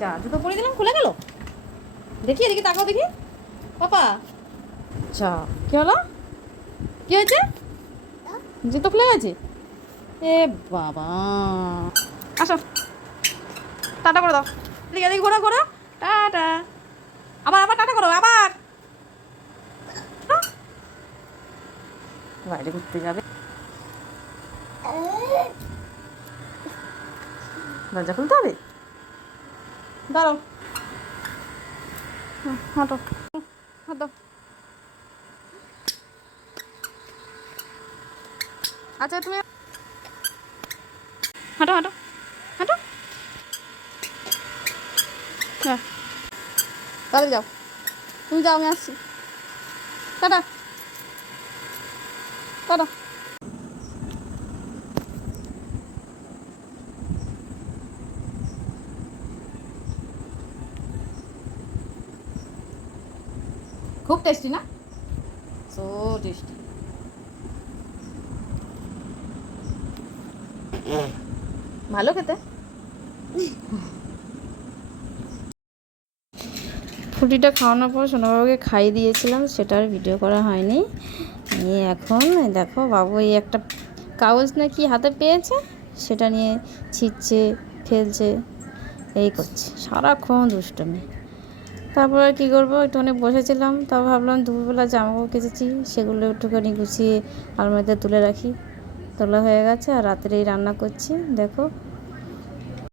যা জুতো পরে দিলাম, খুলে গেল। দেখি এদিকে তাকাও দেখি পাপা। আচ্ছা কি হলো, কি হয়েছে? জুতো খুলে গেছে? এ বাবা, আসো টাটা করে দাও। এদিকে এদিকে ঘোরো ঘোরো, টাটা। আবার আবার টাটা করো, আবার বাইরে ঘুরতে যাবে। দরজা খুলতে হবে, দাঁড়াও। হাঁটো হাঁটো। আচ্ছা তুমি হাঁটো হাঁটো হাঁটো। হ্যাঁ তাহলে যাও, তুমি যাও, আমি আসছি। Tata tata. খুব টেস্টি না? So tasty. ভালো খেতে। ফুটিটা খাওয়ানোর পর সোনাবাবুকে খাইয়ে দিয়েছিলাম, সেটার ভিডিও করা হয়নি। এখন দেখো বাবু এই একটা কাগজ না কি হাতে পেয়েছে, সেটা নিয়ে ছিঁড়ছে, ফেলছে, এই করছে সারাক্ষণ দুষ্টুমি। তারপর আর কী করবো, একটুখানি বসেছিলাম, তারপর ভাবলাম দুপুরবেলা জামাকাপড় কেচেছি, সেগুলো একটুখানি গুছিয়ে আলমারিতে তুলে রাখি। তোলা হয়ে গেছে, আর রাত্রেই রান্না করছি। দেখো